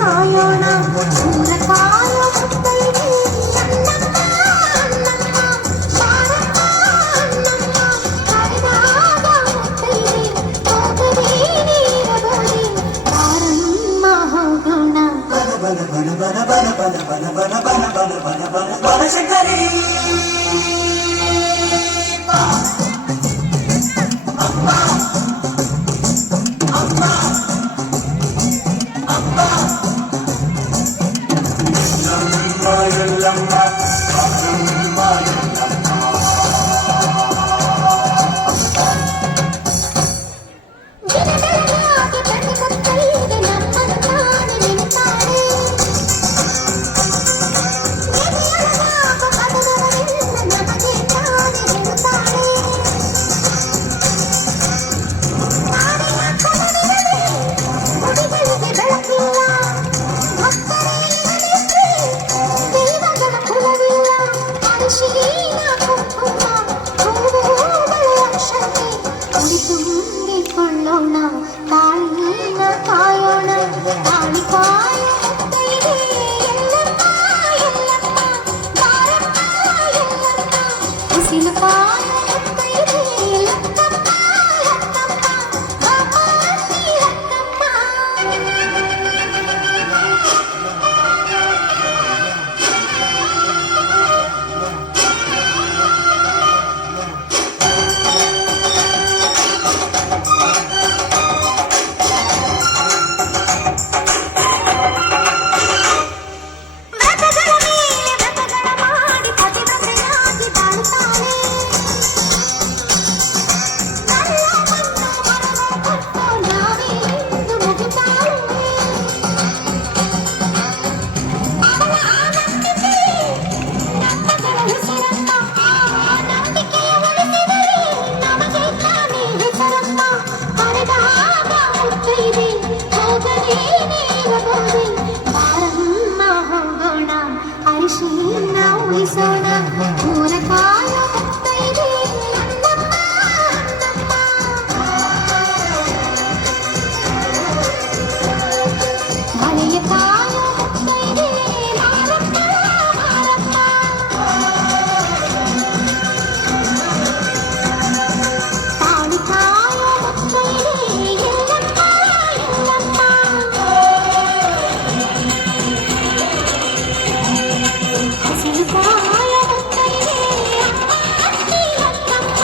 ಕಾಯೋಣ ಊರ ಕಾಯೋ ಮುತ್ತೈದೆ ಅನ್ನಮ್ಮ ಅನ್ನಮ್ಮ ಬಾರಮ್ಮ ಅನ್ನಮ್ಮ ಕರೆದಾಗ ಮುತ್ತೈದೆ ಹೋಗದೆ ನೀರಬದೆ ಬಾರಮ್ಮ ಹೋಗೋಣ ಬನ ಬನ ಬನ ಬನ ಬನ ಬನ ಬನ ಬನ ಬನ ಬನ ಬನ ಬನ ಬನಶಂಕರಿ ತುಂಬಿಕೊಳ್ಳೋಣ ತಾಯಿನ ಕಾಯೋಣ ತಾಳಿ ಕಾಯ ಮುತ್ತೈದೆ ಎಲ್ಲಮ್ಮ ಎಲ್ಲಮ್ಮ ಬಾರಮ್ಮ ಎಲ್ಲಮ್ಮ ಉಸಿಲು ಕಾಯ ಮುತ್ತೈದೆ ಲಕ್ಕಮ್ಮ ಲಕ್ಕಮ್ಮ ಬಾಮಾಸಿ ಲಕ್ಕಮ್ಮ ಅರಿಶಿನ ಉಳಿಸೋಣ ಊರ ಕಾಯೋ ಮುತ್ತೈದೆ ಅನ್ನಮ್ಮ ಅನ್ನಮ್ಮ ಮಳೆಯ ಕಾಯೋ ಮುತ್ತೈದೆ ಮಾರಮ್ಮ ಮಾರಮ್ಮ ತಾಳಿ ಕಾಯೋ ಮುತ್ತೈದೆ ಎಲ್ಲಮ್ಮ ಎಲ್ಲಮ್ಮ ಹಸಿರು ಕಾಯ ಮುತ್ತೈದೆ ಅತ್ತಿ ಲಕ್ಕಮ್ಮ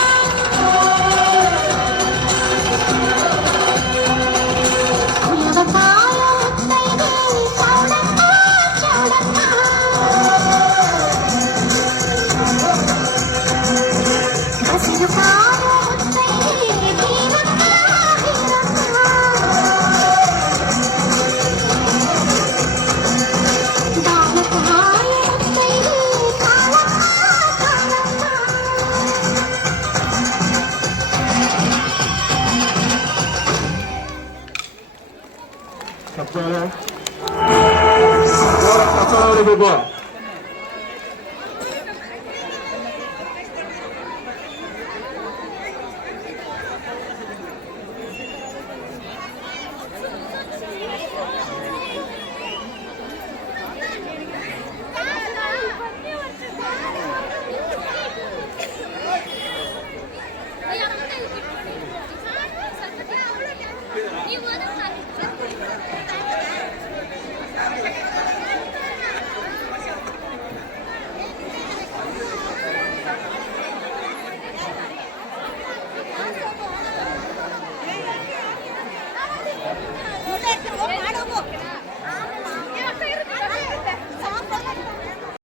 ಕುಲವ ಕಾಯ ಮುತ್ತೈದೆ ಚೌಡಮ್ಮ ಚೌಡಮ್ಮ ಹಸಿರು ಕಾಯ ಮುತ್ತೈದೆ ಬೀರಮ್ಮ ಬೀರಮ್ಮ ಬಾಲಕಾಯ ಮುತ್ತೈದೆ ಕಾಳಮ್ಮ ಕಾಳಮ್ಮ ಕಚ್ಚೋಳೆ ಕಚ್ಚೋಳೆ ಹೊಡಿಬೇಕು